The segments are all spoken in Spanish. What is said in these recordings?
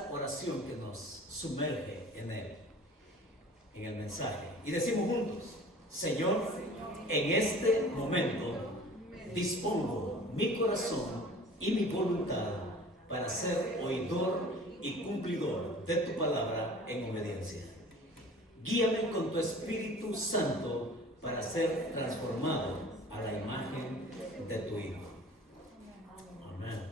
esa oración que nos sumerge en él, en el mensaje. Y decimos juntos: Señor, en este momento dispongo mi corazón y mi voluntad para ser oidor y cumplidor de tu palabra en obediencia. Guíame con tu Espíritu Santo para ser transformado a la imagen de tu Hijo. Amén.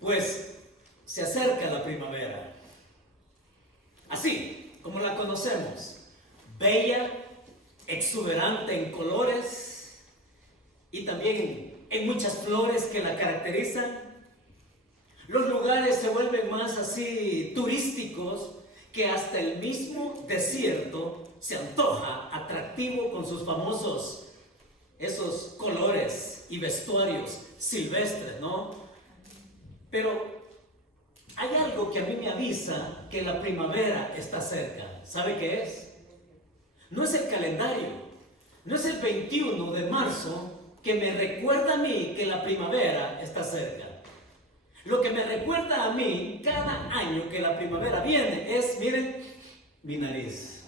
Pues se acerca la primavera, así como la conocemos, bella, exuberante en colores y también en muchas flores que la caracterizan. Los lugares se vuelven más así turísticos, que hasta el mismo desierto se antoja atractivo con sus famosos, esos colores y vestuarios silvestres, ¿no? Pero hay algo que a mí me avisa que la primavera está cerca. ¿Sabe qué es? No es el calendario, no es el 21 de marzo que me recuerda a mí que la primavera está cerca. Lo que me recuerda a mí cada año que la primavera viene es, miren, mi nariz.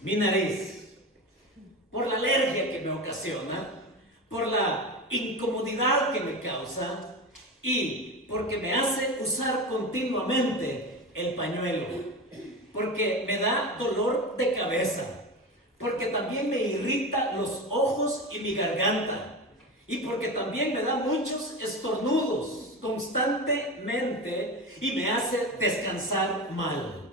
Mi nariz. Por la alergia que me ocasiona, por la incomodidad que me causa y porque me hace usar continuamente el pañuelo, porque me da dolor de cabeza, porque también me irrita los ojos y mi garganta, y porque también me da muchos estornudos constantemente y me hace descansar mal.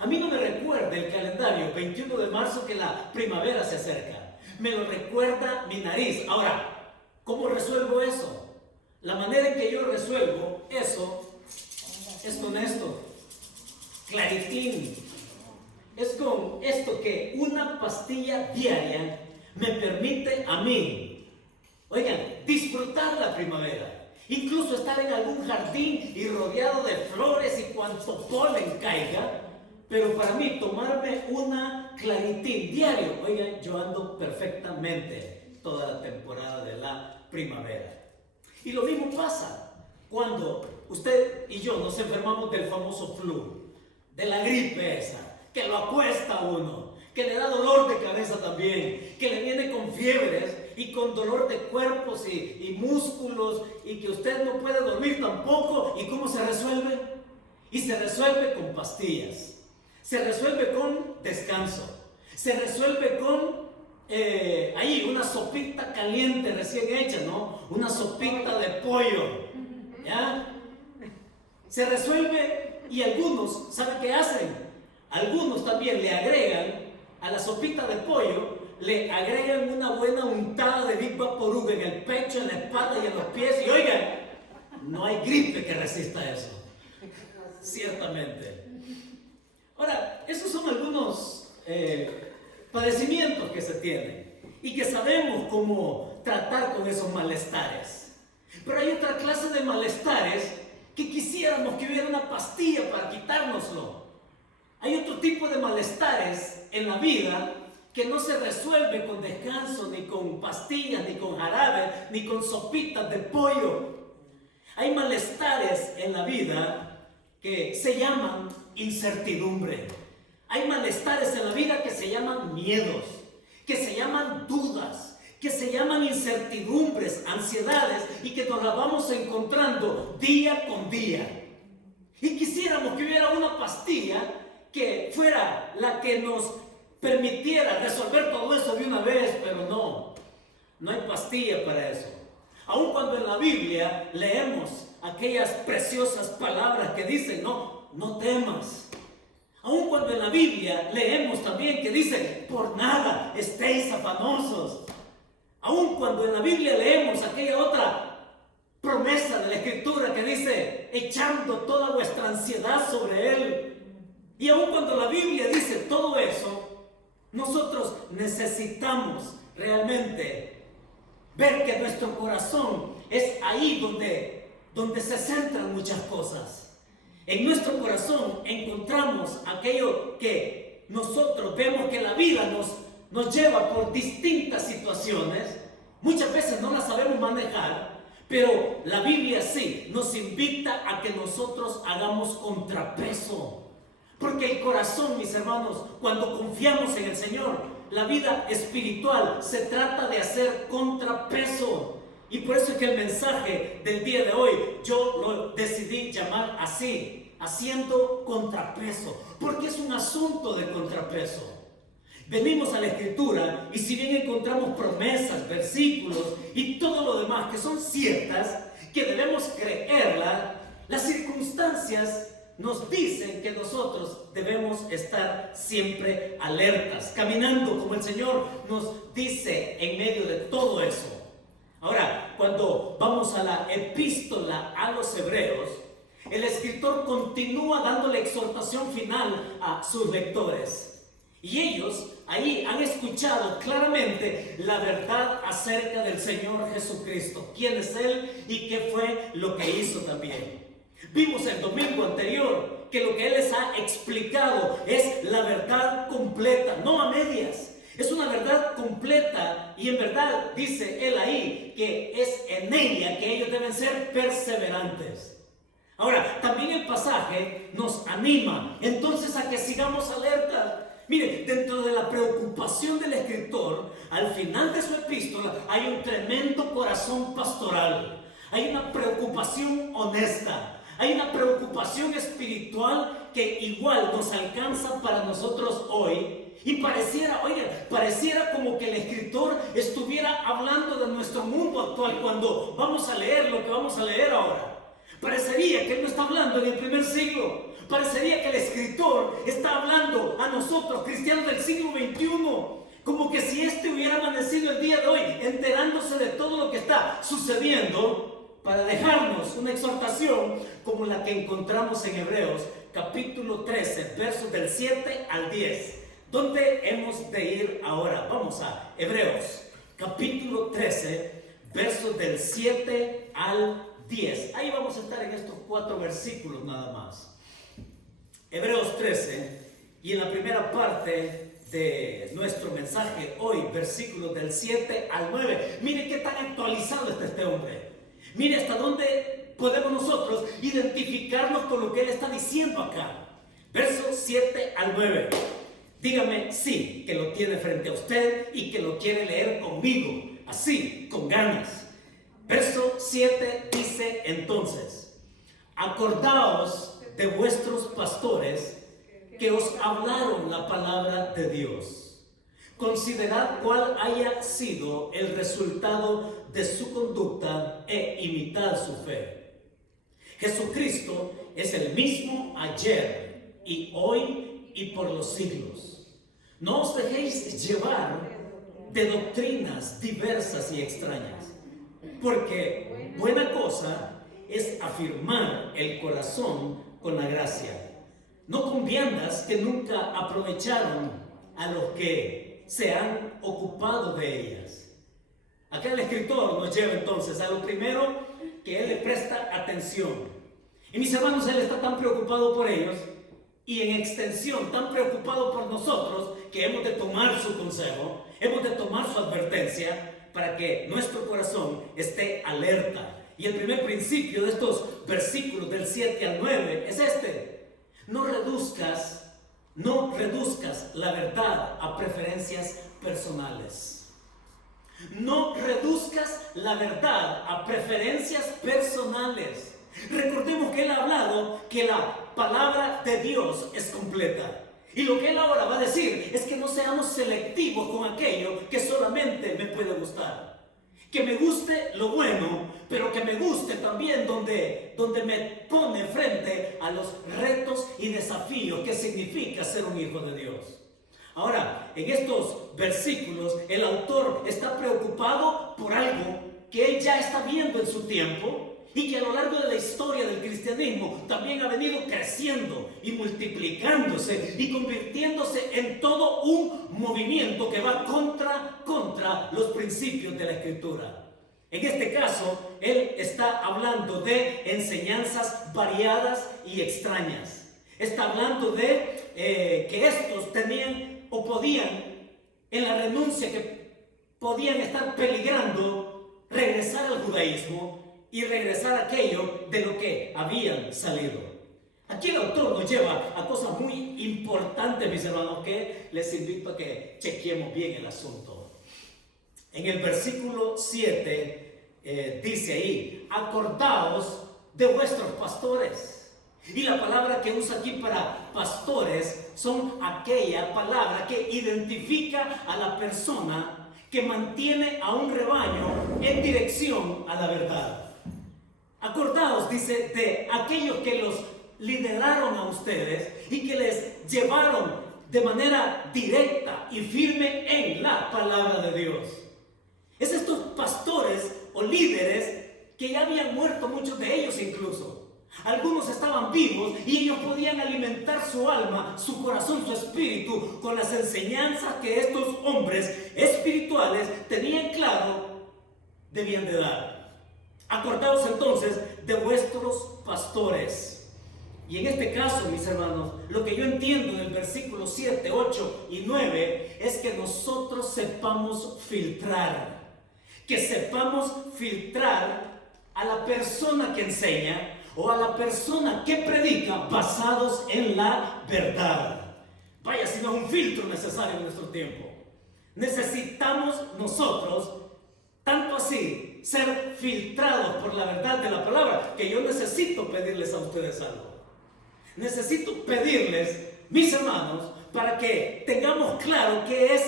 A mí no me recuerda el calendario 21 de marzo que la primavera se acerca. Me lo recuerda mi nariz. Ahora, ¿cómo resuelvo eso? La manera en que yo resuelvo eso es con esto. Claritín. Es con esto que una pastilla diaria me permite a mí, oigan, disfrutar la primavera, incluso estar en algún jardín y rodeado de flores y cuanto polen caiga, pero para mí tomarme una Claritín diario, oigan, yo ando perfectamente toda la temporada de la primavera. Y lo mismo pasa cuando usted y yo nos enfermamos del famoso flu, de la gripe esa, que lo acuesta a uno, que le da dolor de cabeza también, que le viene con fiebres y con dolor de cuerpos y músculos, y que usted no puede dormir tampoco. ¿Y cómo se resuelve? Y se resuelve con pastillas, se resuelve con descanso, se resuelve con ahí una sopita caliente recién hecha, ¿no? Una sopita de pollo, ¿ya? Se resuelve. Y algunos, ¿saben qué hacen? Algunos también le agregan a la sopita de pollo, le agregan una buena untada de Big Vaporub en el pecho, en la espalda y en los pies. Y oigan, no hay gripe que resista eso, ciertamente. Ahora, esos son algunos padecimientos que se tienen y que sabemos cómo tratar con esos malestares. Pero hay otra clase de malestares que quisiéramos que hubiera una pastilla para quitárnoslo. Hay otro tipo de malestares en la vida que no se resuelve con descanso, ni con pastillas, ni con jarabe, ni con sopitas de pollo. Hay malestares en la vida que se llaman incertidumbre. Hay malestares en la vida que se llaman miedos, que se llaman dudas, que se llaman incertidumbres, ansiedades, y que nos las vamos encontrando día con día. Y quisiéramos que hubiera una pastilla que fuera la que nos permitiera resolver todo eso de una vez, pero no hay pastilla para eso. Aun cuando en la Biblia leemos aquellas preciosas palabras que dicen, no temas. Aun cuando en la Biblia leemos también que dice, por nada estéis afanosos. Aun cuando en la Biblia leemos aquella otra promesa de la Escritura que dice, echando toda vuestra ansiedad sobre Él. Y aun cuando la Biblia dice todo eso, nosotros necesitamos realmente ver que nuestro corazón es ahí donde se centran muchas cosas. En nuestro corazón encontramos aquello que nosotros vemos que la vida nos lleva por distintas situaciones Muchas veces no la sabemos manejar, pero la Biblia sí nos invita a que nosotros hagamos contrapeso. Porque el corazón, mis hermanos, cuando confiamos en el Señor, la vida espiritual se trata de hacer contrapeso. Y por eso es que el mensaje del día de hoy yo lo decidí llamar así, haciendo contrapeso, porque es un asunto de contrapeso. Venimos a la Escritura y si bien encontramos promesas, versículos y todo lo demás que son ciertas, que debemos creerlas, las circunstancias nos dicen que nosotros debemos estar siempre alertas, caminando como el Señor nos dice en medio de todo eso. Ahora, cuando vamos a la epístola a los Hebreos, el escritor continúa dándole exhortación final a sus lectores. Y ellos ahí han escuchado claramente la verdad acerca del Señor Jesucristo. ¿Quién es Él y qué fue lo que hizo también? Vimos el domingo anterior que lo que Él les ha explicado es la verdad completa, no a medias. Es una verdad completa y en verdad dice Él ahí que es en ella que ellos deben ser perseverantes. Ahora, también el pasaje nos anima entonces a que sigamos alerta. Mire, dentro de la preocupación del escritor, al final de su epístola hay un tremendo corazón pastoral. Hay una preocupación honesta. Hay una preocupación espiritual que igual nos alcanza para nosotros hoy. Y pareciera como que el escritor estuviera hablando de nuestro mundo actual cuando vamos a leer lo que vamos a leer ahora. Parecería que él no está hablando en el primer siglo. Parecería que el escritor está hablando a nosotros, cristianos del siglo XXI, como que si hubiera amanecido el día de hoy, enterándose de todo lo que está sucediendo, para dejarnos una exhortación como la que encontramos en Hebreos, capítulo 13, versos del 7 al 10. ¿Dónde hemos de ir ahora? Vamos a Hebreos, capítulo 13, versos del 7 al 10. Ahí vamos a estar en estos 4 versículos nada más. Hebreos 13, y en la primera parte de nuestro mensaje hoy, versículos del 7 al 9. Mire qué tan actualizado está este hombre. Mire hasta dónde podemos nosotros identificarnos con lo que él está diciendo acá. Versos 7 al 9. Dígame sí, que lo tiene frente a usted y que lo quiere leer conmigo, así, con ganas. Verso 7 dice entonces: acordaos de vuestros pastores que os hablaron la palabra de Dios. Considerad cuál haya sido el resultado de su conducta e imitad su fe. Jesucristo es el mismo ayer y hoy y por los siglos. No os dejéis llevar de doctrinas diversas y extrañas, porque buena cosa es afirmar el corazón con la gracia, no con viandas que nunca aprovecharon a los que se han ocupado de ellas. Acá el escritor nos lleva entonces a lo primero que él le presta atención. Y mis hermanos, él está tan preocupado por ellos y en extensión tan preocupado por nosotros que hemos de tomar su consejo, hemos de tomar su advertencia para que nuestro corazón esté alerta. Y el primer principio de estos versículos del 7 al 9 es este: no reduzcas la verdad a preferencias personales. No reduzcas la verdad a preferencias personales. Recordemos que él ha hablado que la palabra de Dios es completa. Y lo que él ahora va a decir es que no seamos selectivos con aquello que solamente me puede gustar. Que me guste lo bueno, pero que me guste también donde me pone frente a los retos y desafíos que significa ser un hijo de Dios. Ahora, en estos versículos, el autor está preocupado por algo que él ya está viendo en su tiempo y que a lo largo de la historia del cristianismo también ha venido creciendo y multiplicándose y convirtiéndose en todo un movimiento que va contra los principios de la Escritura. En este caso, él está hablando de enseñanzas variadas y extrañas. Está hablando de que estos tenían o podían, en la renuncia podían estar peligrando regresar al judaísmo y regresar a aquello de lo que habían salido. Aquí el autor nos lleva a cosas muy importantes, mis hermanos, que les invito a que chequeemos bien el asunto. En el versículo 7 dice ahí: acordaos de vuestros pastores. Y la palabra que usa aquí para pastores son aquella palabra que identifica a la persona que mantiene a un rebaño en dirección a la verdad. Acordaos, dice, de aquellos que los lideraron a ustedes y que les llevaron de manera directa y firme en la palabra de Dios. Es estos pastores o líderes que ya habían muerto, muchos de ellos incluso. Algunos estaban vivos y ellos podían alimentar su alma, su corazón, su espíritu con las enseñanzas que estos hombres espirituales tenían claro debían de dar. Acordaos entonces de vuestros pastores. Y en este caso, mis hermanos, lo que yo entiendo del versículo 7, 8 y 9 es que nosotros sepamos filtrar. Que sepamos filtrar a la persona que enseña o a la persona que predica basados en la verdad. Vaya, si no es un filtro necesario en nuestro tiempo. Necesitamos nosotros, tanto así, ser filtrados por la verdad de la palabra, que yo necesito pedirles a ustedes algo. Necesito pedirles, mis hermanos, para que tengamos claro qué es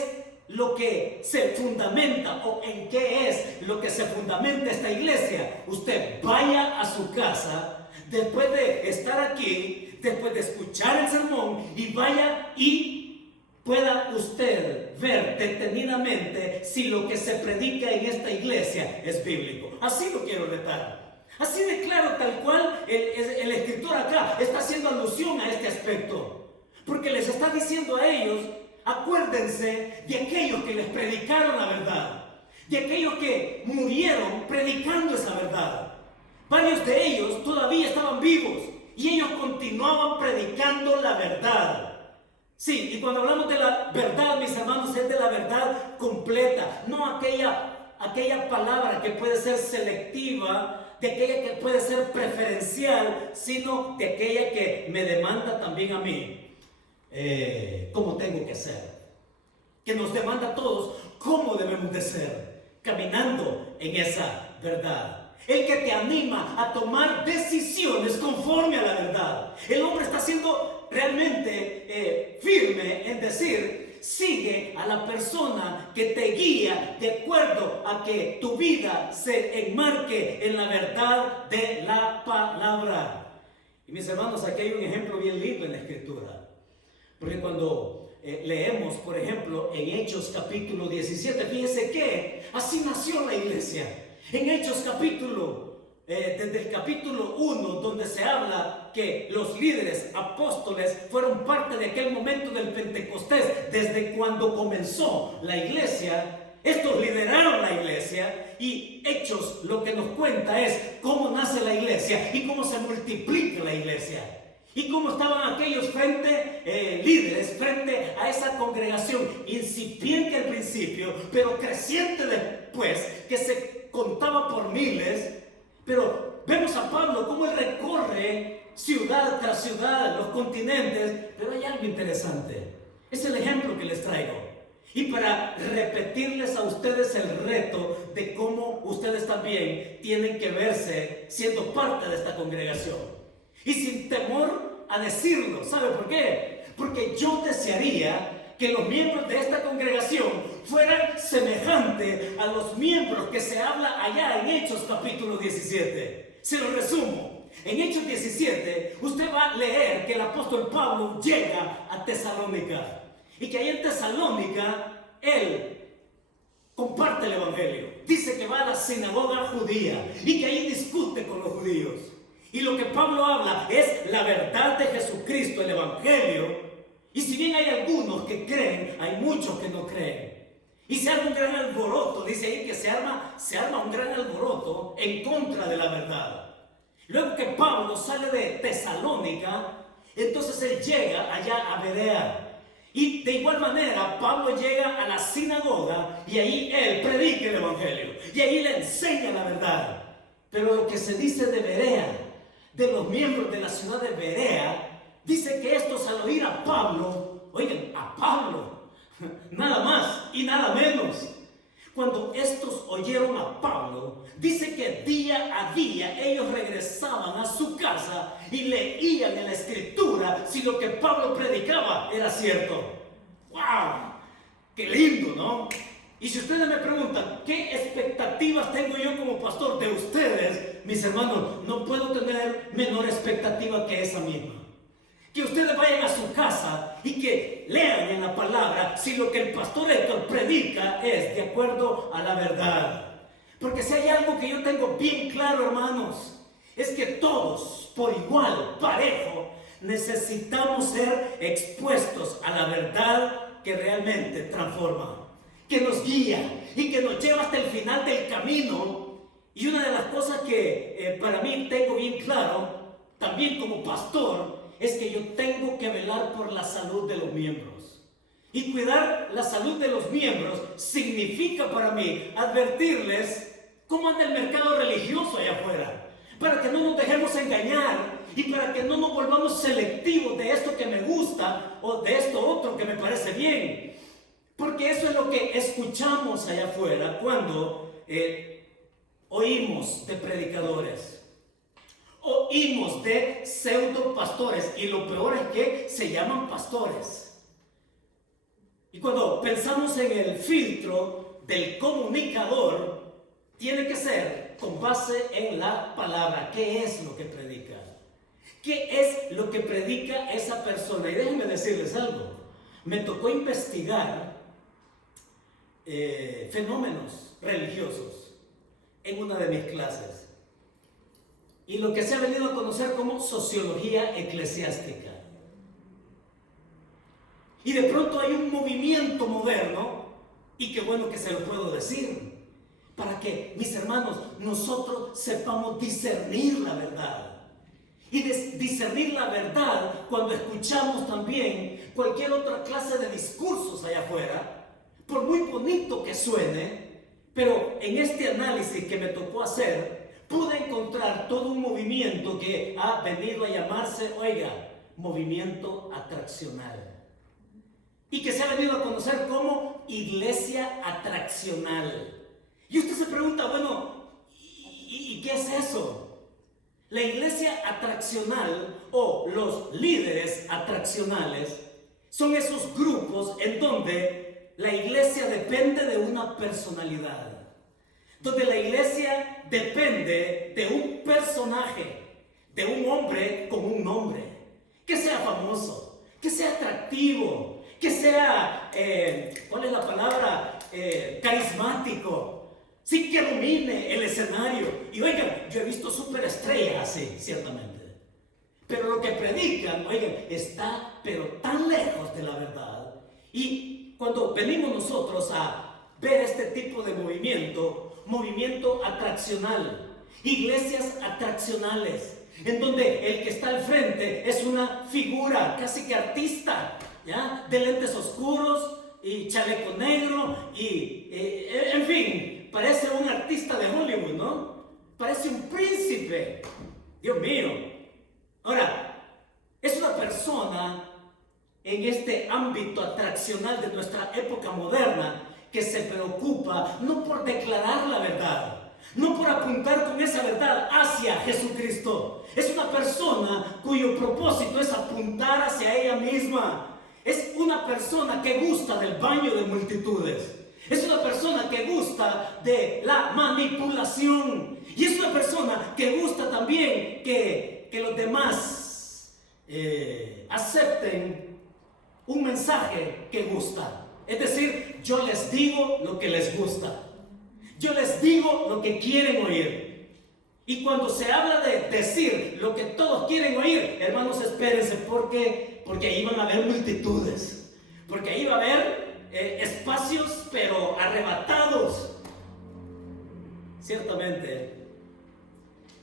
lo que se fundamenta o en qué es lo que se fundamenta esta iglesia. Usted vaya a su casa después de estar aquí, después de escuchar el sermón, y vaya y pueda usted ver detenidamente si lo que se predica en esta iglesia es bíblico. Así lo quiero retar. Así de claro, tal cual el escritor acá está haciendo alusión a este aspecto, porque les está diciendo a ellos: acuérdense de aquellos que les predicaron la verdad, de aquellos que murieron predicando esa verdad. Varios de ellos todavía estaban vivos y ellos continuaban predicando la verdad. Sí, y cuando hablamos de la verdad, mis hermanos, es de la verdad completa, no aquella palabra que puede ser selectiva, de aquella que puede ser preferencial, sino de aquella que me demanda también a mí cómo tengo que ser, que nos demanda a todos cómo debemos de ser, caminando en esa verdad. El que te anima a tomar decisiones conforme a la verdad. El hombre está siendo realmente firme en decir: sigue a la persona que te guía de acuerdo a que tu vida se enmarque en la verdad de la palabra. Y mis hermanos, aquí hay un ejemplo bien lindo en la escritura. Porque cuando leemos, por ejemplo, en Hechos capítulo 17, fíjense que así nació la iglesia. En Hechos desde el capítulo 1, donde se habla que los líderes apóstoles fueron parte de aquel momento del Pentecostés, desde cuando comenzó la iglesia, estos lideraron la iglesia, y Hechos lo que nos cuenta es cómo nace la iglesia y cómo se multiplica la iglesia. Y cómo estaban aquellos líderes frente a esa congregación incipiente al principio, pero creciente después, que se contaba por miles. Pero vemos a Pablo cómo él recorre ciudad tras ciudad, los continentes. Pero hay algo interesante. Es el ejemplo que les traigo. Y para repetirles a ustedes el reto de cómo ustedes también tienen que verse siendo parte de esta congregación. Y sin temor a decirlo. ¿Sabe por qué? Porque yo desearía que los miembros de esta congregación fueran semejantes a los miembros que se habla allá en Hechos capítulo 17. Se lo resumo. En Hechos 17 usted va a leer que el apóstol Pablo llega a Tesalónica. Y que ahí en Tesalónica él comparte el evangelio. Dice que va a la sinagoga judía y que ahí discute con los judíos. Y lo que Pablo habla es la verdad de Jesucristo, el evangelio. Y si bien hay algunos que creen, hay muchos que no creen. Y se arma un gran alboroto. Dice ahí que se arma un gran alboroto en contra de la verdad. Luego que Pablo sale de Tesalónica, entonces él llega allá a Berea. Y de igual manera, Pablo llega a la sinagoga y ahí él predica el evangelio. Y ahí le enseña la verdad. Pero lo que se dice de Berea, de los miembros de la ciudad de Berea, dice que estos al oír a Pablo, oigan, a Pablo, nada más y nada menos. Cuando estos oyeron a Pablo, dice que día a día ellos regresaban a su casa y leían en la escritura si lo que Pablo predicaba era cierto. ¡Wow! ¡Qué lindo!, ¿no? Y si ustedes me preguntan, ¿qué expectativas tengo yo como pastor de ustedes? Mis hermanos, no puedo tener menor expectativa que esa misma. Que ustedes vayan a su casa y que lean en la palabra si lo que el pastor Héctor predica es de acuerdo a la verdad. Porque si hay algo que yo tengo bien claro, hermanos, es que todos, por igual, parejo, necesitamos ser expuestos a la verdad que realmente transforma, que nos guía y que nos lleva hasta el final del camino. Y una de las cosas que para mí tengo bien claro, también como pastor, es que yo tengo que velar por la salud de los miembros. Y cuidar la salud de los miembros significa para mí advertirles cómo anda el mercado religioso allá afuera, para que no nos dejemos engañar y para que no nos volvamos selectivos de esto que me gusta o de esto otro que me parece bien. Porque eso es lo que escuchamos allá afuera cuando oímos de predicadores. Oímos de pseudo pastores y lo peor es que se llaman pastores. Y cuando pensamos en el filtro del comunicador, tiene que ser con base en la palabra. ¿Qué es lo que predica? ¿Qué es lo que predica esa persona? Y déjenme decirles algo. Me tocó investigar fenómenos religiosos en una de mis clases. Y lo que se ha venido a conocer como sociología eclesiástica. Y de pronto hay un movimiento moderno, y qué bueno que se lo puedo decir, para que, mis hermanos, nosotros sepamos discernir la verdad. Y discernir la verdad cuando escuchamos también cualquier otra clase de discursos allá afuera, por muy bonito que suene, pero en este análisis que me tocó hacer, pude encontrar todo un movimiento que ha venido a llamarse, oiga, movimiento atraccional. Y que se ha venido a conocer como iglesia atraccional. Y usted se pregunta, bueno, ¿y qué es eso? La iglesia atraccional o los líderes atraccionales son esos grupos en donde la iglesia depende de una personalidad. Donde la iglesia depende de un personaje, de un hombre con un nombre, que sea famoso, que sea atractivo, que sea, ¿cuál es la palabra? Carismático, sí, que domine el escenario. Y oigan, yo he visto superestrellas así, ciertamente. Pero lo que predican, oigan, está pero tan lejos de la verdad. Y cuando venimos nosotros a ver este tipo de movimiento atraccional, iglesias atraccionales, en donde el que está al frente es una figura casi que artista, ¿ya? De lentes oscuros y chaleco negro y en fin, parece un artista de Hollywood, ¿no? Parece un príncipe, Dios mío. Ahora, es una persona en este ámbito atraccional de nuestra época moderna que se preocupa no por declarar la verdad, no por apuntar con esa verdad hacia Jesucristo. Es una persona cuyo propósito es apuntar hacia ella misma. Es una persona que gusta del baño de multitudes. Es una persona que gusta de la manipulación. Y es una persona que gusta también que los demás acepten un mensaje que gusta. Es decir, yo les digo lo que les gusta. Yo les digo lo que quieren oír. Y cuando se habla de decir lo que todos quieren oír, hermanos, espérense, porque ahí van a haber multitudes. Porque ahí va a haber espacios, pero arrebatados. Ciertamente,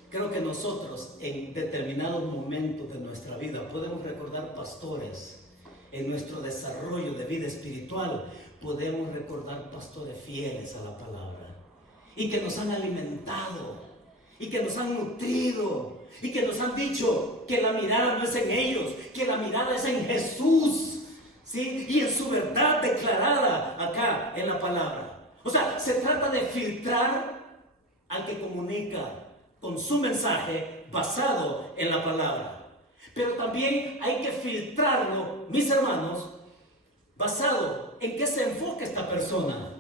creo que nosotros en determinados momentos de nuestra vida podemos recordar pastores en nuestro desarrollo de vida espiritual, podemos recordar pastores fieles a la palabra y que nos han alimentado y que nos han nutrido y que nos han dicho que la mirada no es en ellos, que la mirada es en Jesús, ¿sí? Y en su verdad declarada acá en la palabra. O sea, se trata de filtrar al que comunica con su mensaje basado en la palabra. Pero también hay que filtrarlo, mis hermanos, basado en qué se enfoca esta persona.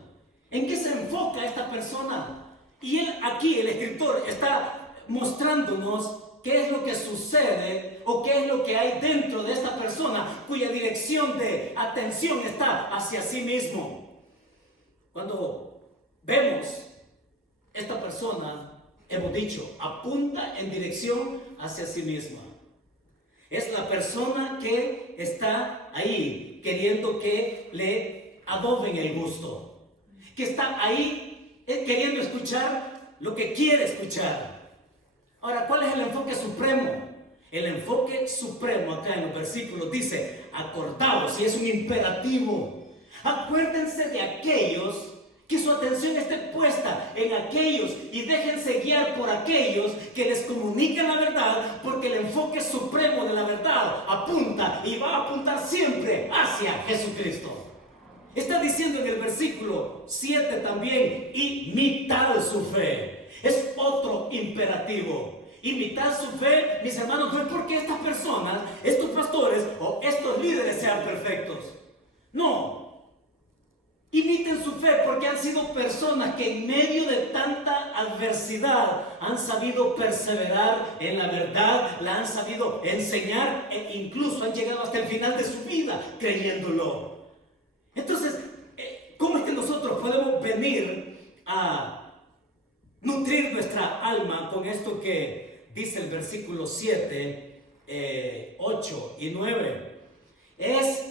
¿En qué se enfoca esta persona? Y él aquí, el escritor, está mostrándonos qué es lo que sucede o qué es lo que hay dentro de esta persona cuya dirección de atención está hacia sí mismo. Cuando vemos esta persona, hemos dicho, apunta en dirección hacia sí misma. Es la persona que está ahí queriendo que le adoben el gusto, que está ahí queriendo escuchar lo que quiere escuchar. Ahora, ¿cuál es el enfoque supremo? El enfoque supremo acá en los versículos dice, acordaos, y es un imperativo. Acuérdense de aquellos, que su atención esté puesta en aquellos y déjense guiar por aquellos que les comunican la verdad, porque el enfoque supremo de la verdad apunta y va a apuntar siempre hacia Jesucristo. Está diciendo en el versículo 7 también, imitad su fe. Es otro imperativo. Imitar su fe, mis hermanos, no es porque estas personas, estos pastores o estos líderes sean perfectos. No. Imiten su fe porque han sido personas que en medio de tanta adversidad han sabido perseverar en la verdad, la han sabido enseñar e incluso han llegado hasta el final de su vida creyéndolo. Entonces, ¿cómo es que nosotros podemos venir a nutrir nuestra alma con esto que dice el versículo 7, 8 y 9? Es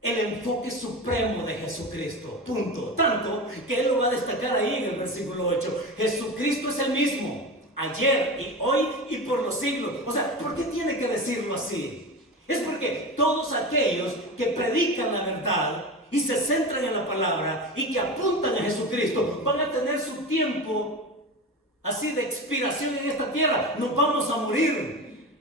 el enfoque supremo de Jesucristo, punto. Tanto que él lo va a destacar ahí en el versículo 8. Jesucristo es el mismo, ayer y hoy y por los siglos. O sea, ¿por qué tiene que decirlo así? Es porque todos aquellos que predican la verdad y se centran en la palabra y que apuntan a Jesucristo van a tener su tiempo así de expiración en esta tierra. Nos vamos a morir.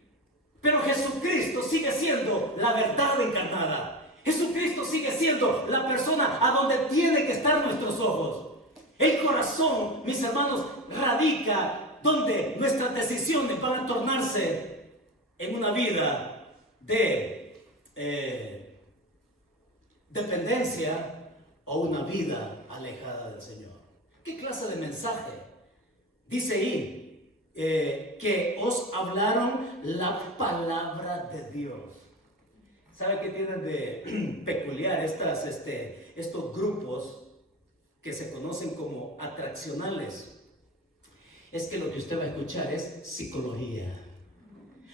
Pero Jesucristo sigue siendo la verdad encarnada. Jesucristo sigue siendo la persona a donde tiene que estar nuestros ojos. El corazón, mis hermanos, radica donde nuestras decisiones van a tornarse en una vida de dependencia o una vida alejada del Señor. ¿Qué clase de mensaje? Dice ahí que os hablaron la palabra de Dios. ¿Sabe qué tienen de peculiar estos grupos que se conocen como atraccionales? Es que lo que usted va a escuchar es psicología.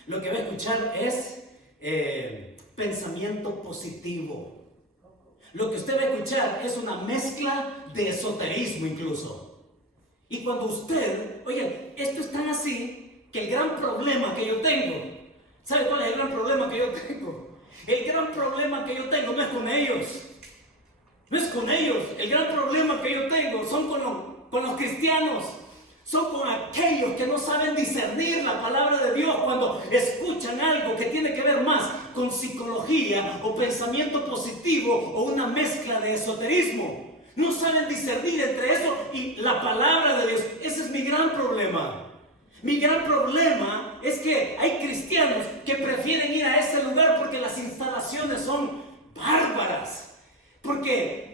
Lo que va a escuchar es pensamiento positivo. Lo que usted va a escuchar es una mezcla de esoterismo incluso. Y cuando usted, oye, esto es tan así que el gran problema que yo tengo, ¿sabe cuál es el gran problema que yo tengo? El gran problema que yo tengo no es con ellos. No es con ellos. El gran problema que yo tengo son con los cristianos. Son con aquellos que no saben discernir la palabra de Dios cuando escuchan algo que tiene que ver más con psicología o pensamiento positivo o una mezcla de esoterismo. No saben discernir entre eso y la palabra de Dios. Ese es mi gran problema. Mi gran problema es que hay cristianos que prefieren ir a ese lugar porque las instalaciones son bárbaras, porque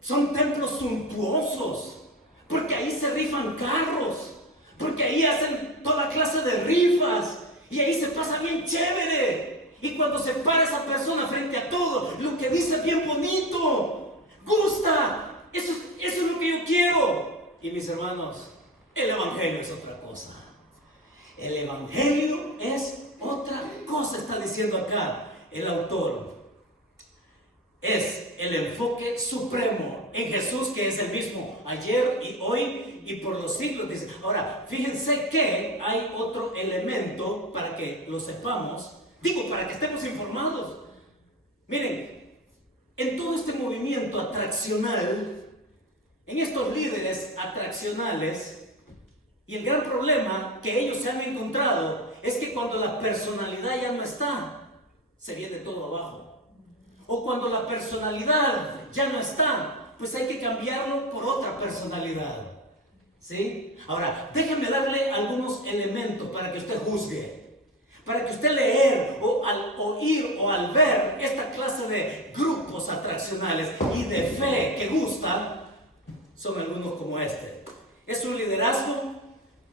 son templos suntuosos, porque ahí se rifan carros, porque ahí hacen toda clase de rifas y ahí se pasa bien chévere. Y cuando se para esa persona frente a todo, lo que dice es bien bonito, gusta, eso es lo que yo quiero. Y mis hermanos, el evangelio es otra cosa. El evangelio es otra cosa, está diciendo acá el autor. Es el enfoque supremo en Jesús, que es el mismo ayer y hoy y por los siglos, dice. Ahora, fíjense que hay otro elemento para que lo sepamos, digo, para que estemos informados. Miren, en todo este movimiento atraccional, en estos líderes atraccionales, y el gran problema que ellos se han encontrado es que cuando la personalidad ya no está, se viene todo abajo. O cuando la personalidad ya no está, pues hay que cambiarlo por otra personalidad. ¿Sí? Ahora, déjenme darle algunos elementos para que usted juzgue. Para que usted leer o al oír o al ver esta clase de grupos atraccionales y de fe que gustan, son algunos como este. ¿Es un liderazgo?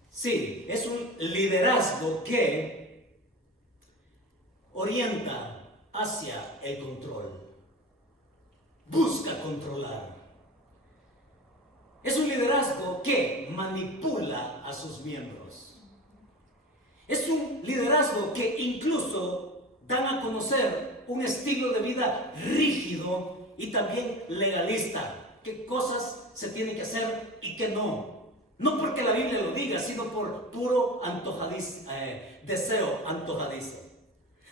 Sí, es un liderazgo que orienta hacia el control. Busca controlar. Es un liderazgo que manipula a sus miembros. Es un liderazgo que incluso dan a conocer un estilo de vida rígido y también legalista. ¿Qué cosas se tienen que hacer y qué no? No porque la Biblia lo diga, sino por puro deseo antojadizo.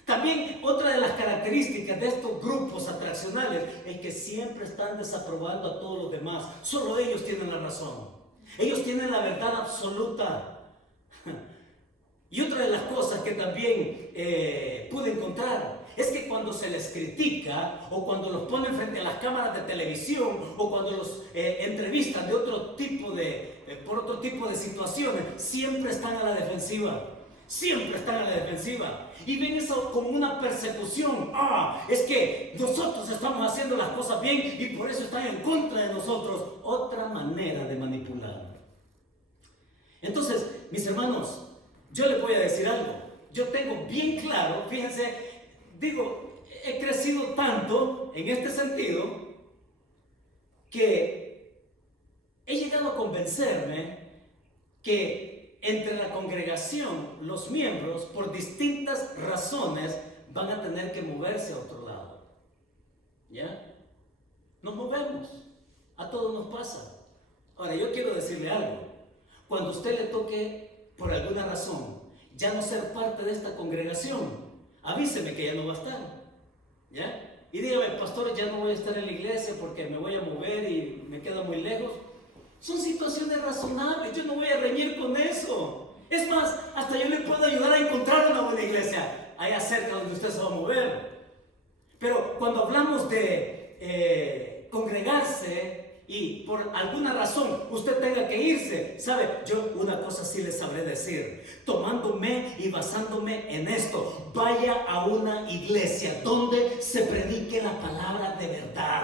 También otra de las características de estos grupos atraccionales es que siempre están desaprobando a todos los demás. Solo ellos tienen la razón. Ellos tienen la verdad absoluta. Y otra de las cosas que también pude encontrar es que cuando se les critica o cuando los ponen frente a las cámaras de televisión o cuando los entrevistan de por otro tipo de situaciones, siempre están a la defensiva. Siempre están a la defensiva y ven eso como una persecución. Es que nosotros estamos haciendo las cosas bien y por eso están en contra de nosotros. Otra manera de manipular. Entonces, mis hermanos, yo les voy a decir algo. Yo tengo bien claro, fíjense, he crecido tanto en este sentido que he llegado a convencerme que entre la congregación, los miembros, por distintas razones, van a tener que moverse a otro lado. ¿Ya? Nos movemos. A todos nos pasa. Ahora, yo quiero decirle algo. Cuando a usted le toque, por alguna razón, ya no ser parte de esta congregación, avíseme que ya no va a estar. ¿Ya? Y dígame, pastor, ya no voy a estar en la iglesia porque me voy a mover y me queda muy lejos. Son situaciones razonables, yo no voy a reñir con eso. Es más, hasta yo le puedo ayudar a encontrar una buena iglesia allá cerca donde usted se va a mover. Pero cuando hablamos de congregarse y por alguna razón usted tenga que irse, ¿sabe? Yo una cosa sí le sabré decir, tomándome y basándome en esto: vaya a una iglesia donde se predique la palabra de verdad.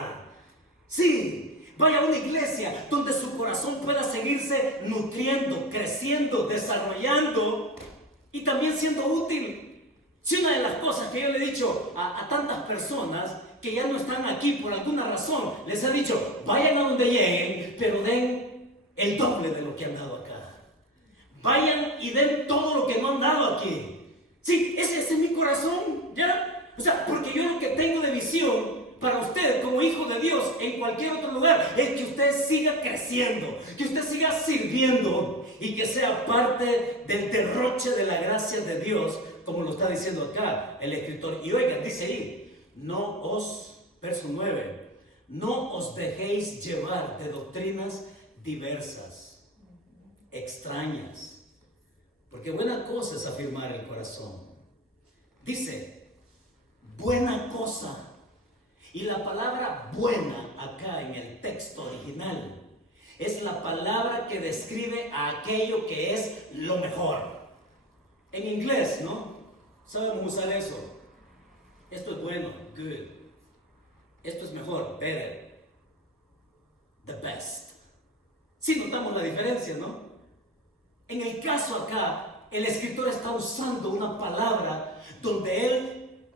Sí. Vaya a una iglesia donde su corazón pueda seguirse nutriendo, creciendo, desarrollando y también siendo útil. Si una de las cosas que yo le he dicho a tantas personas que ya no están aquí por alguna razón, les he dicho, vayan a donde lleguen, pero den el doble de lo que han dado acá. Vayan y den todo lo que no han dado aquí. Sí, ese es mi corazón, ¿ya? O sea, porque yo lo que tengo de visión para usted como hijo de Dios en cualquier otro lugar es que usted siga creciendo, que usted siga sirviendo y que sea parte del derroche de la gracia de Dios, como lo está diciendo acá el escritor. Y oigan, dice ahí, verso 9, no os dejéis llevar de doctrinas diversas, extrañas, porque buena cosa es afirmar el corazón. Dice, buena cosa. Y la palabra buena acá en el texto original es la palabra que describe a aquello que es lo mejor. En inglés, ¿no? Sabemos usar eso. Esto es bueno, good. Esto es mejor, better. The best. Sí notamos la diferencia, ¿no? En el caso acá, el escritor está usando una palabra donde él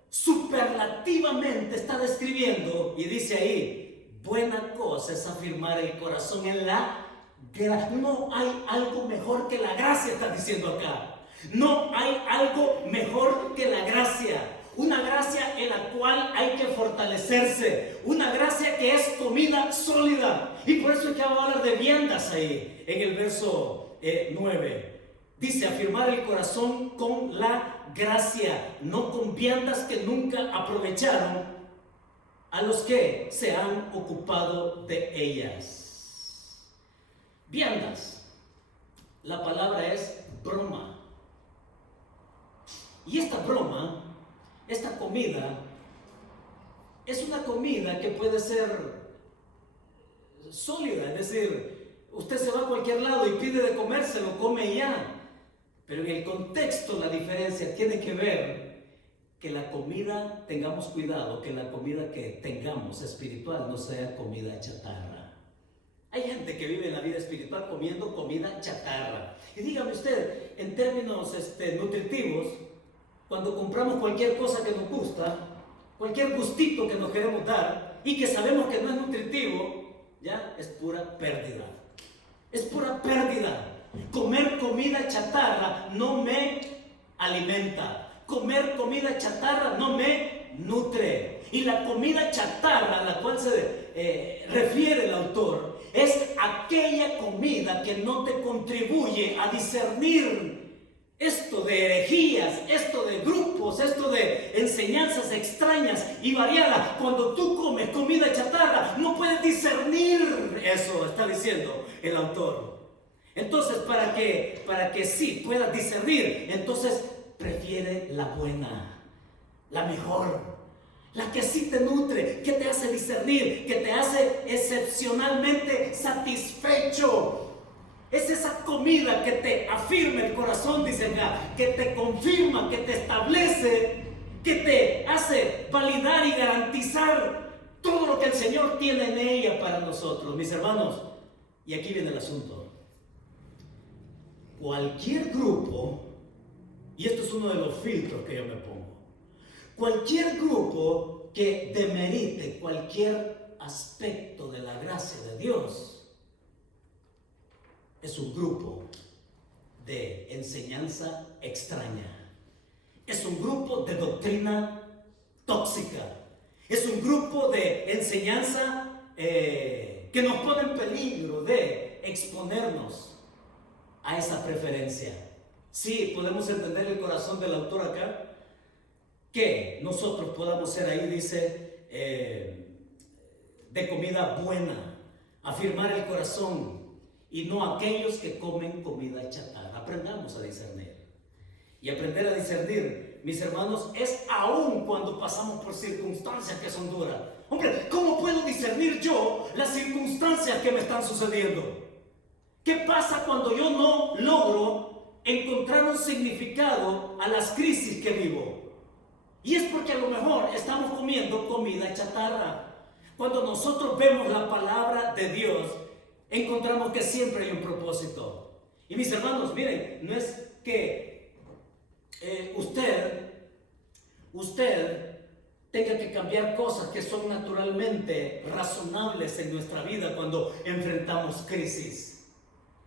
superlativamente está describiendo y dice ahí, buena cosa es afirmar el corazón en la gracia. No hay algo mejor que la gracia, está diciendo acá. No hay algo mejor que la gracia. Una gracia en la cual hay que fortalecerse. Una gracia que es comida sólida. Y por eso es que vamos a hablar de viandas ahí, en el verso 9. Dice, afirmar el corazón con la gracia, no con viandas que nunca aprovecharon a los que se han ocupado de ellas. Viandas, la palabra es broma. Y esta broma, esta comida, es una comida que puede ser sólida, es decir, usted se va a cualquier lado y pide de comer, se lo come y ya. Pero en el contexto la diferencia tiene que ver que la comida, tengamos cuidado, que la comida que tengamos espiritual no sea comida chatarra. Hay gente que vive en la vida espiritual comiendo comida chatarra. Y dígame usted, en términos nutritivos, cuando compramos cualquier cosa que nos gusta, cualquier gustito que nos queremos dar y que sabemos que no es nutritivo, ya es pura pérdida. Es pura pérdida. Comer comida chatarra no me alimenta. Comer comida chatarra no me nutre. Y la comida chatarra a la cual se refiere el autor es aquella comida que no te contribuye a discernir esto de herejías, esto de grupos, esto de enseñanzas extrañas y variadas. Cuando tú comes comida chatarra, no puedes discernir eso, está diciendo el autor. Entonces, para que sí puedas discernir, entonces prefiere la buena, la mejor, la que sí te nutre, que te hace discernir, que te hace excepcionalmente satisfecho. Es esa comida que te afirma el corazón, dicen acá, que te confirma, que te establece, que te hace validar y garantizar todo lo que el Señor tiene en ella para nosotros, mis hermanos. Y aquí viene el asunto. Cualquier grupo, y esto es uno de los filtros que yo me pongo, cualquier grupo que demerite cualquier aspecto de la gracia de Dios, es un grupo de enseñanza extraña. Es un grupo de doctrina tóxica. Es un grupo de enseñanza que nos pone en peligro de exponernos a esa preferencia. Sí, podemos entender el corazón del autor acá, que nosotros podamos ser ahí, dice, de comida buena, afirmar el corazón, y no aquellos que comen comida chatarra. Aprendamos a discernir. Y aprender a discernir, mis hermanos, es aún cuando pasamos por circunstancias que son duras. Hombre, ¿cómo puedo discernir yo las circunstancias que me están sucediendo? ¿Qué pasa cuando yo no logro encontrar un significado a las crisis que vivo? Y es porque a lo mejor estamos comiendo comida chatarra. Cuando nosotros vemos la palabra de Dios, encontramos que siempre hay un propósito. Y mis hermanos, miren, no es que usted tenga que cambiar cosas que son naturalmente razonables en nuestra vida cuando enfrentamos crisis.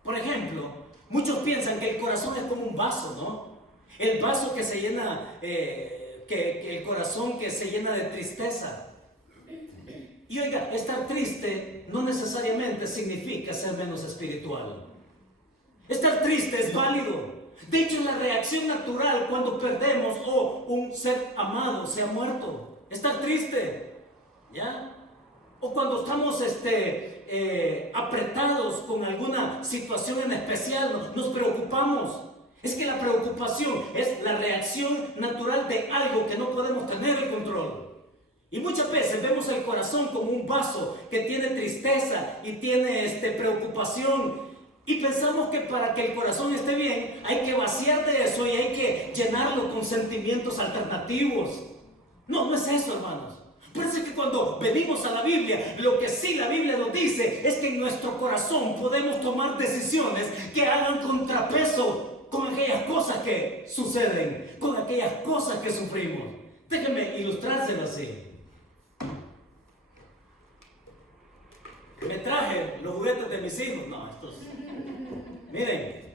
Por ejemplo, muchos piensan que el corazón es como un vaso, ¿no? El vaso que se llena, que el corazón que se llena de tristeza. Y oiga, estar triste no necesariamente significa ser menos espiritual. Estar triste es válido. De hecho, es la reacción natural cuando perdemos o un ser amado se ha muerto. Estar triste, ¿ya? O cuando estamos apretados con alguna situación en especial, nos preocupamos. Es que la preocupación es la reacción natural de algo que no podemos tener el control. Y muchas veces vemos el corazón como un vaso que tiene tristeza y tiene preocupación. Y pensamos que para que el corazón esté bien hay que vaciar de eso y hay que llenarlo con sentimientos alternativos. No, no es eso, hermanos. Parece que cuando venimos a la Biblia, lo que sí la Biblia nos dice es que en nuestro corazón podemos tomar decisiones que hagan contrapeso con aquellas cosas que suceden, con aquellas cosas que sufrimos. Déjenme ilustrárselo así. Me traje los juguetes de mis hijos. No, estos. Miren,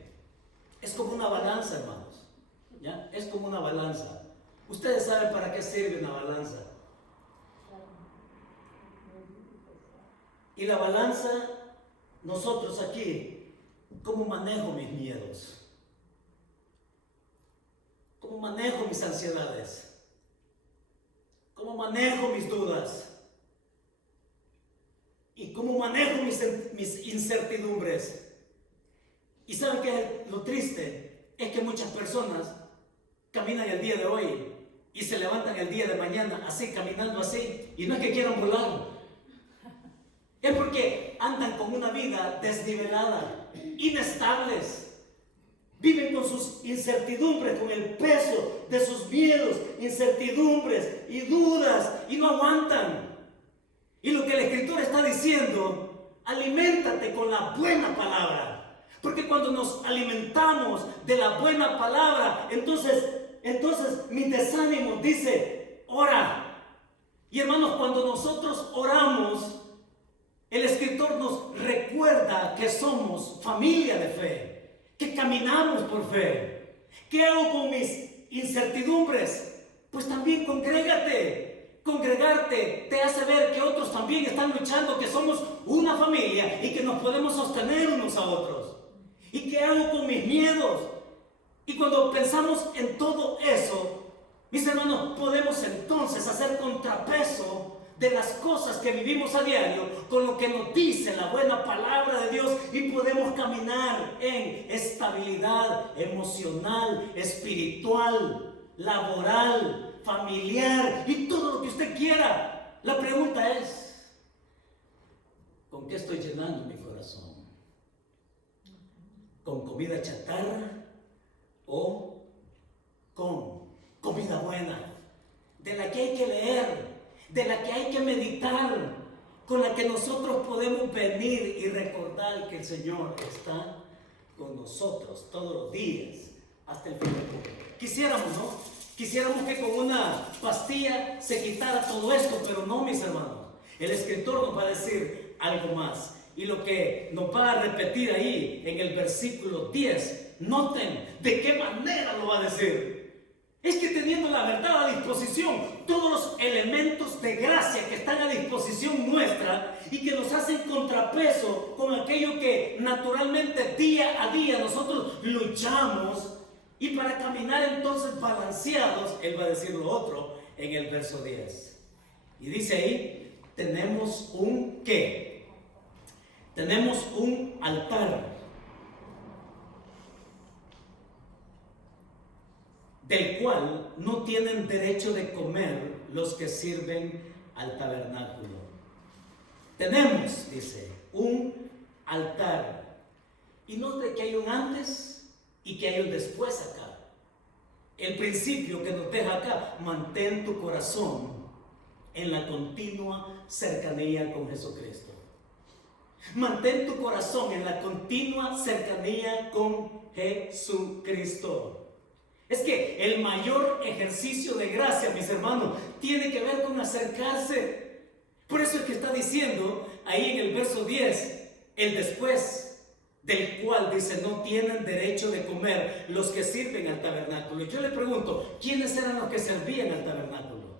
es como una balanza, hermanos. ¿Ya? Es como una balanza. Ustedes saben para qué sirve una balanza. Y la balanza, nosotros aquí, ¿cómo manejo mis miedos? ¿Cómo manejo mis ansiedades? ¿Cómo manejo mis dudas? cómo manejo mis incertidumbres. ¿Y saben qué es lo triste? Es que muchas personas caminan el día de hoy y se levantan el día de mañana así, caminando así, y no es que quieran volar, es porque andan con una vida desnivelada, inestables. Viven con sus incertidumbres, con el peso de sus miedos, incertidumbres y dudas, y no aguantan. Y lo que el escritor está diciendo, aliméntate con la buena palabra. Porque cuando nos alimentamos de la buena palabra, entonces mi desánimo dice, ora. Y hermanos, cuando nosotros oramos, el escritor nos recuerda que somos familia de fe, que caminamos por fe. ¿Qué hago con mis incertidumbres? Pues también congrégate. Congregarte te hace ver que otros también están luchando, que somos una familia y que nos podemos sostener unos a otros. ¿Y qué hago con mis miedos? Y cuando pensamos en todo eso, mis hermanos, podemos entonces hacer contrapeso de las cosas que vivimos a diario con lo que nos dice la buena palabra de Dios, y podemos caminar en estabilidad emocional, espiritual, laboral, familiar y todo lo que usted quiera. La pregunta es, ¿con qué estoy llenando mi corazón? ¿Con comida chatarra o con comida buena, de la que hay que leer, de la que hay que meditar, con la que nosotros podemos venir y recordar que el Señor está con nosotros todos los días hasta el fin del mundo? Quisiéramos, ¿no? Quisiéramos que con una pastilla se quitara todo esto, pero no, mis hermanos. El escritor nos va a decir algo más, y lo que nos va a repetir ahí en el versículo 10, noten de qué manera lo va a decir. Es que teniendo la verdad a disposición, todos los elementos de gracia que están a disposición nuestra y que nos hacen contrapeso con aquello que naturalmente día a día nosotros luchamos, y para caminar entonces balanceados, él va a decir lo otro en el verso 10. Y dice ahí, tenemos un ¿qué? Tenemos un altar del cual no tienen derecho de comer los que sirven al tabernáculo. Tenemos, dice, un altar. Y note que hay un antes y que hay un después acá. El principio que nos deja acá: mantén tu corazón en la continua cercanía con Jesucristo. Mantén tu corazón en la continua cercanía con Jesucristo. Es que el mayor ejercicio de gracia, mis hermanos, tiene que ver con acercarse. Por eso es que está diciendo ahí en el verso 10, el después, del cual dice, no tienen derecho de comer los que sirven al tabernáculo. Y yo le pregunto, ¿quiénes eran los que servían al tabernáculo?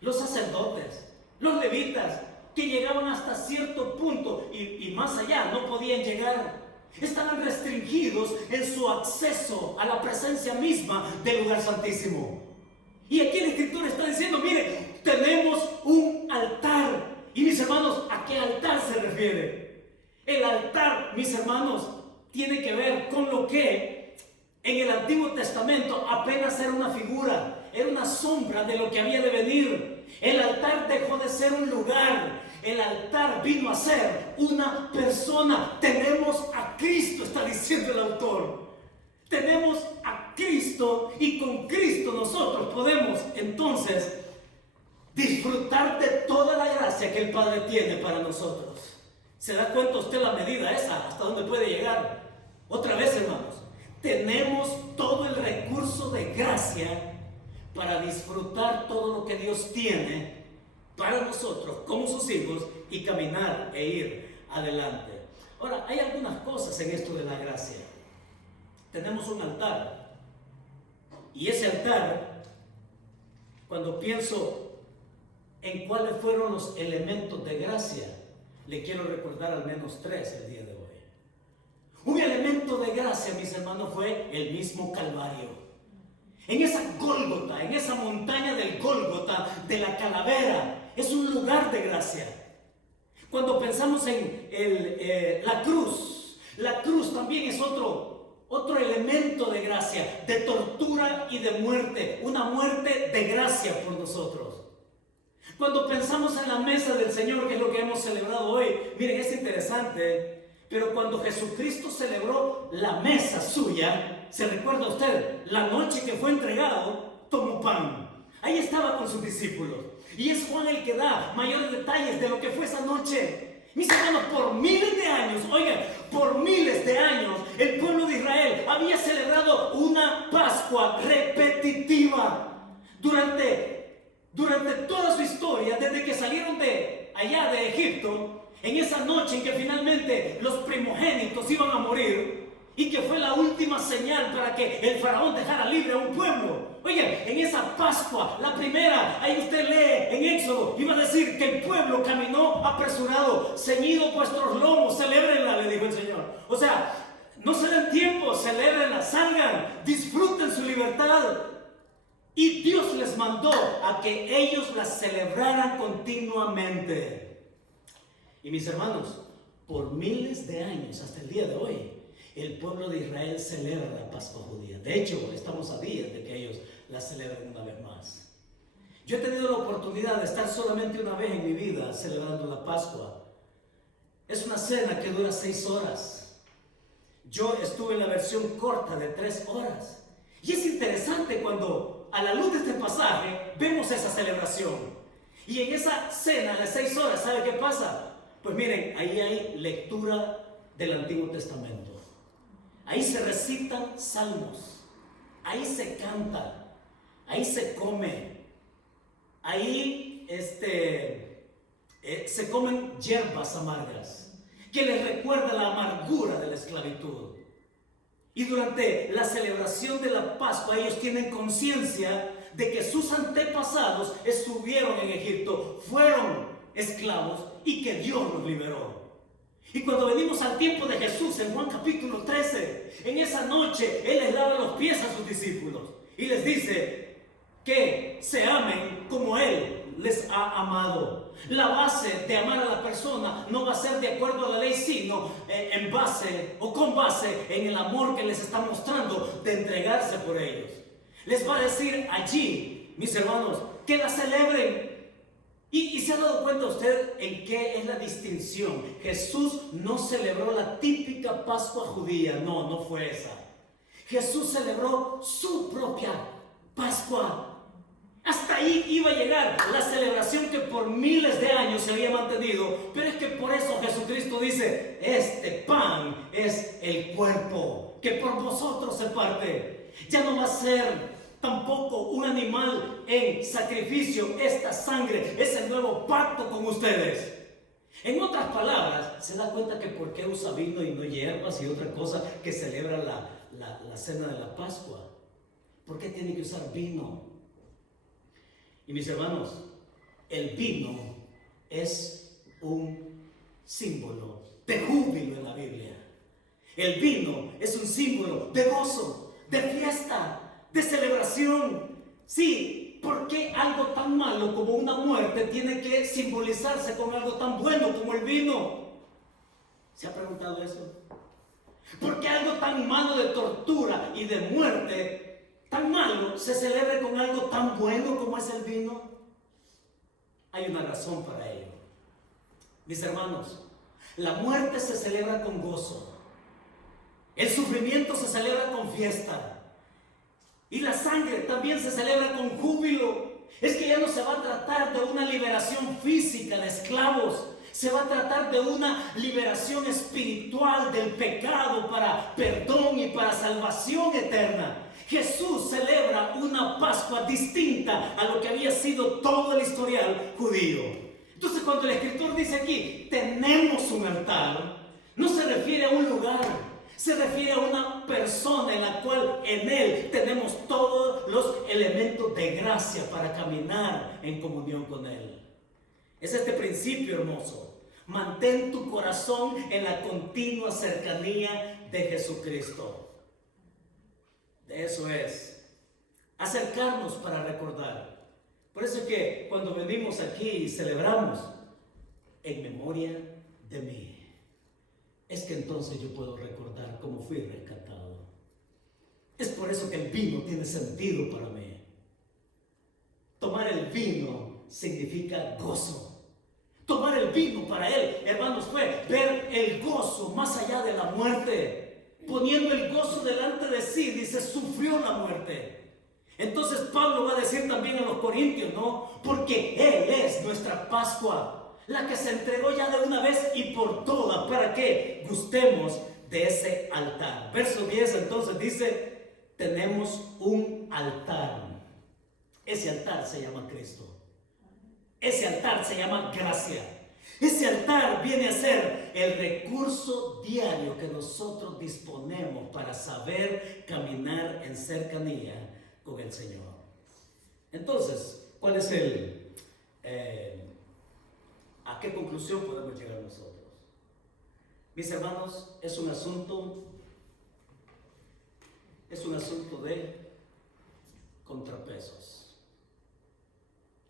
Los sacerdotes, los levitas, que llegaban hasta cierto punto y más allá no podían llegar. Estaban restringidos en su acceso a la presencia misma del lugar santísimo. Y aquí el escritor está diciendo, mire, tenemos un altar. Y mis hermanos, ¿a qué altar se refiere? El altar, mis hermanos, tiene que ver con lo que en el Antiguo Testamento apenas era una figura, era una sombra de lo que había de venir. El altar dejó de ser un lugar. El altar vino a ser una persona. Tenemos a Cristo, está diciendo el autor. Tenemos a Cristo, y con Cristo nosotros podemos entonces disfrutar de toda la gracia que el Padre tiene para nosotros. ¿Se da cuenta usted la medida esa? ¿Hasta dónde puede llegar? Otra vez, hermanos, tenemos todo el recurso de gracia para disfrutar todo lo que Dios tiene para nosotros como sus hijos y caminar e ir adelante. Ahora, hay algunas cosas en esto de la gracia. Tenemos un altar, y ese altar, cuando pienso en cuáles fueron los elementos de gracia, le quiero recordar al menos 3 el día de hoy. Un elemento de gracia, mis hermanos, fue el mismo Calvario. En esa Gólgota, en esa montaña del Gólgota, de la calavera, es un lugar de gracia. Cuando pensamos en la cruz también es otro elemento de gracia, de tortura y de muerte, una muerte de gracia por nosotros. Cuando pensamos en la mesa del Señor, que es lo que hemos celebrado hoy, miren, es interesante, pero cuando Jesucristo celebró la mesa suya, ¿se recuerda usted? La noche que fue entregado, tomó pan. Ahí estaba con sus discípulos. Y es Juan el que da mayores detalles de lo que fue esa noche. Mis hermanos, por miles de años, oigan, por miles de años, el pueblo de Israel había celebrado una Pascua repetitiva durante toda su historia, desde que salieron de allá de Egipto, en esa noche en que finalmente los primogénitos iban a morir, y que fue la última señal para que el faraón dejara libre a un pueblo. Oigan, en esa Pascua, la primera, ahí usted lee en Éxodo, iba a decir que el pueblo caminó apresurado, ceñido vuestros lomos, celébrenla, le dijo el Señor. O sea, no se den tiempo, celébrenla, salgan, disfruten su libertad. Y Dios les mandó a que ellos la celebraran continuamente. Y mis hermanos, por miles de años, hasta el día de hoy, el pueblo de Israel celebra la Pascua judía. De hecho, estamos a días de que ellos la celebren una vez más. Yo he tenido la oportunidad de estar solamente una vez en mi vida celebrando la Pascua. Es una cena que dura 6 horas. Yo estuve en la versión corta de 3 horas. Y es interesante cuando, a la luz de este pasaje, vemos esa celebración. Y en esa cena de 6 horas, ¿sabe qué pasa? Pues miren, ahí hay lectura del Antiguo Testamento. Ahí se recitan salmos, ahí se canta, ahí se come, ahí se comen hierbas amargas que les recuerda la amargura de la esclavitud. Y durante la celebración de la Pascua ellos tienen conciencia de que sus antepasados estuvieron en Egipto, fueron esclavos y que Dios los liberó. Y cuando venimos al tiempo de Jesús en Juan capítulo 13, en esa noche Él les lava los pies a sus discípulos y les dice que se amen como Él les ha amado. La base de amar a la persona no va a ser de acuerdo a la ley, sino en base o con base en el amor que les está mostrando de entregarse por ellos. Les va a decir allí, mis hermanos, que la celebren. ¿Y se ha dado cuenta usted en qué es la distinción? Jesús no celebró la típica Pascua judía, no fue esa. Jesús celebró su propia Pascua. Hasta ahí iba a llegar la celebración que por miles de años se había mantenido. Pero es que por eso Jesucristo dice, este pan es el cuerpo que por vosotros se parte. Ya no va a ser tampoco un animal en sacrificio. Esta sangre es el nuevo pacto con ustedes. En otras palabras, se da cuenta que por qué usa vino y no hierbas y otra cosa que celebra la cena de la Pascua. ¿Por qué tiene que usar vino? Y mis hermanos, el vino es un símbolo de júbilo en la Biblia. El vino es un símbolo de gozo, de fiesta, de celebración. Sí, ¿por qué algo tan malo como una muerte tiene que simbolizarse con algo tan bueno como el vino? ¿Se ha preguntado eso? ¿Por qué algo tan malo de tortura y de muerte, tan malo, se celebra con algo tan bueno como es el vino? Hay una razón para ello. Mis hermanos, la muerte se celebra con gozo. El sufrimiento se celebra con fiesta. Y la sangre también se celebra con júbilo. Es que ya no se va a tratar de una liberación física de esclavos. Se va a tratar de una liberación espiritual del pecado para perdón y para salvación eterna. Jesús celebra una Pascua distinta a lo que había sido todo el historial judío. Entonces, cuando el escritor dice aquí, tenemos un altar, no se refiere a un lugar. Se refiere a una persona en la cual en Él tenemos todos los elementos de gracia para caminar en comunión con Él. Es este principio hermoso. Mantén tu corazón en la continua cercanía de Jesucristo. De eso es. Acercarnos para recordar. Por eso es que cuando venimos aquí y celebramos, en memoria de mí. Es que entonces yo puedo recordar cómo fui rescatado. Es por eso que el vino tiene sentido para mí. Tomar el vino significa gozo. Tomar el vino para él, hermanos, fue ver el gozo más allá de la muerte. Poniendo el gozo delante de sí, dice, sufrió la muerte. Entonces Pablo va a decir también a los corintios, ¿no? Porque él es nuestra Pascua, la que se entregó ya de una vez y por todas, para que gustemos de ese altar. Verso 10 entonces dice, tenemos un altar. Ese altar se llama Cristo. Ese altar se llama gracia. Ese altar viene a ser el recurso diario que nosotros disponemos para saber caminar en cercanía con el Señor. Entonces, ¿cuál es a qué conclusión podemos llegar nosotros? Mis hermanos, es un asunto de contrapesos.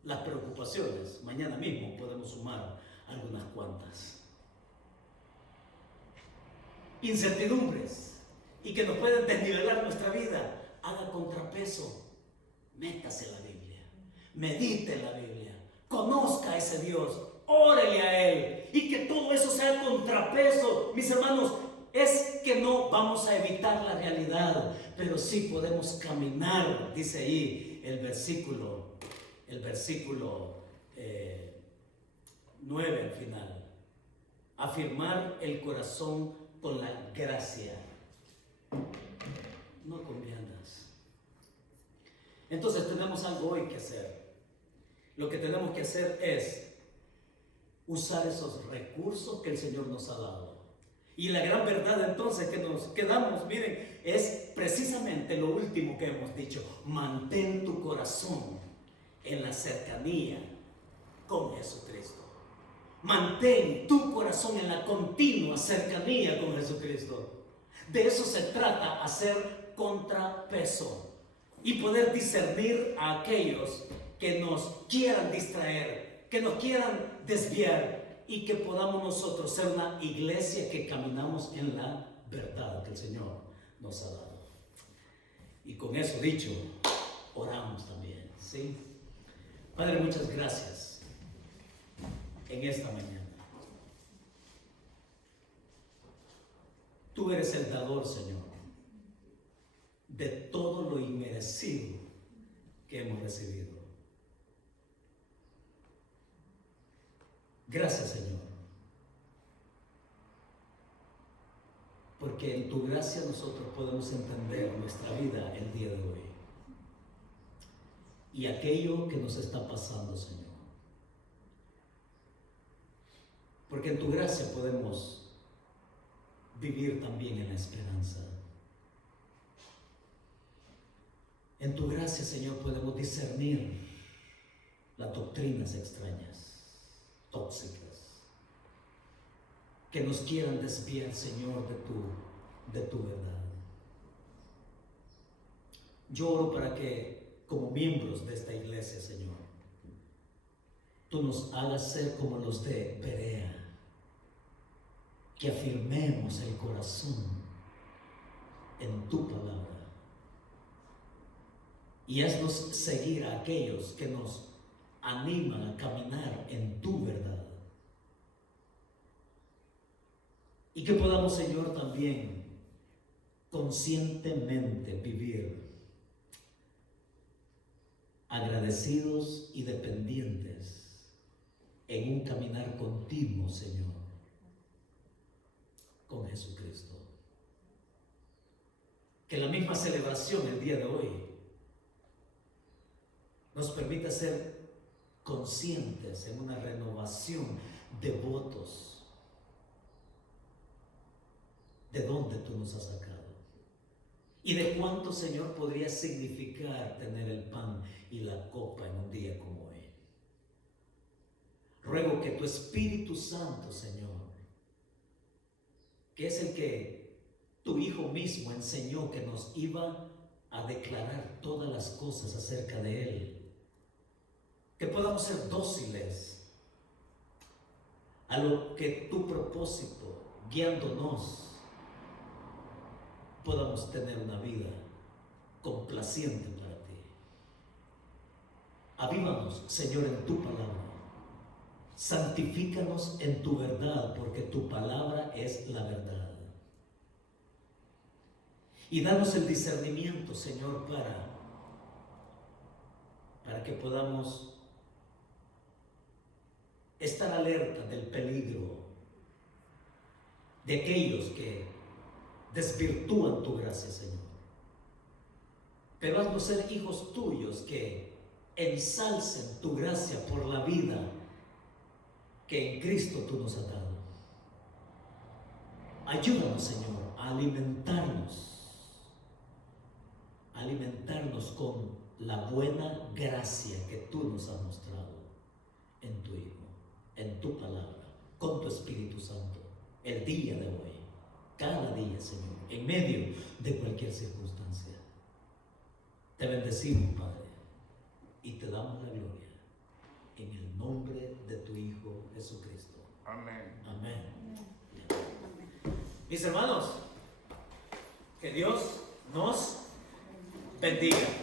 Las preocupaciones, mañana mismo podemos sumar algunas cuantas. Incertidumbres y que nos pueden desnivelar nuestra vida. Haga contrapeso. Métase en la Biblia. Medite en la Biblia. Conozca a ese Dios. Órele a Él. Y que todo eso sea contrapeso. Mis hermanos, es que no vamos a evitar la realidad, pero sí podemos caminar, dice ahí el versículo 9 al final. Afirmar el corazón con la gracia, no con viandas. Entonces tenemos algo hoy que hacer. Lo que tenemos que hacer es usar esos recursos que el Señor nos ha dado. Y la gran verdad entonces que nos quedamos, miren, es precisamente lo último que hemos dicho. Mantén tu corazón en la cercanía con Jesucristo. Mantén tu corazón en la continua cercanía con Jesucristo. De eso se trata, hacer contrapeso y poder discernir a aquellos que nos quieran distraer, que nos quieran desviar, y que podamos nosotros ser una iglesia que caminamos en la verdad que el Señor nos ha dado. Y con eso dicho, oramos también, ¿sí? Padre, muchas gracias en esta mañana. Tú eres el dador, Señor, de todo lo inmerecido que hemos recibido. Gracias, Señor, porque en tu gracia nosotros podemos entender nuestra vida el día de hoy y aquello que nos está pasando, Señor. Porque en tu gracia podemos vivir también en la esperanza. En tu gracia, Señor, podemos discernir las doctrinas extrañas, tóxicas, que nos quieran desviar, Señor, de tu verdad. Yo oro para que, como miembros de esta iglesia, Señor, tú nos hagas ser como los de Berea, que afirmemos el corazón en tu palabra y haznos seguir a aquellos que nos animan a caminar en tu verdad. Y que podamos, Señor, también conscientemente vivir agradecidos y dependientes en un caminar continuo, Señor, con Jesucristo. Que la misma celebración el día de hoy nos permita ser conscientes en una renovación de votos de dónde tú nos has sacado y de cuánto, Señor, podría significar tener el pan y la copa en un día como hoy. Ruego que tu Espíritu Santo, Señor, que es el que tu Hijo mismo enseñó que nos iba a declarar todas las cosas acerca de Él, que podamos ser dóciles a lo que tu propósito, guiándonos, podamos tener una vida complaciente para ti. Avívanos, Señor, en tu palabra. Santifícanos en tu verdad, porque tu palabra es la verdad. Y danos el discernimiento, Señor, para que podamos estar alerta del peligro de aquellos que desvirtúan tu gracia, Señor. Pero haznos ser hijos tuyos que ensalcen tu gracia por la vida que en Cristo tú nos has dado. Ayúdanos, Señor, a alimentarnos con la buena gracia que tú nos has mostrado en tu Hijo, en tu palabra, con tu Espíritu Santo, el día de hoy, cada día, Señor, en medio de cualquier circunstancia. Te bendecimos, Padre, y te damos la gloria en el nombre de tu Hijo Jesucristo. Amén. Amén. Mis hermanos, que Dios nos bendiga.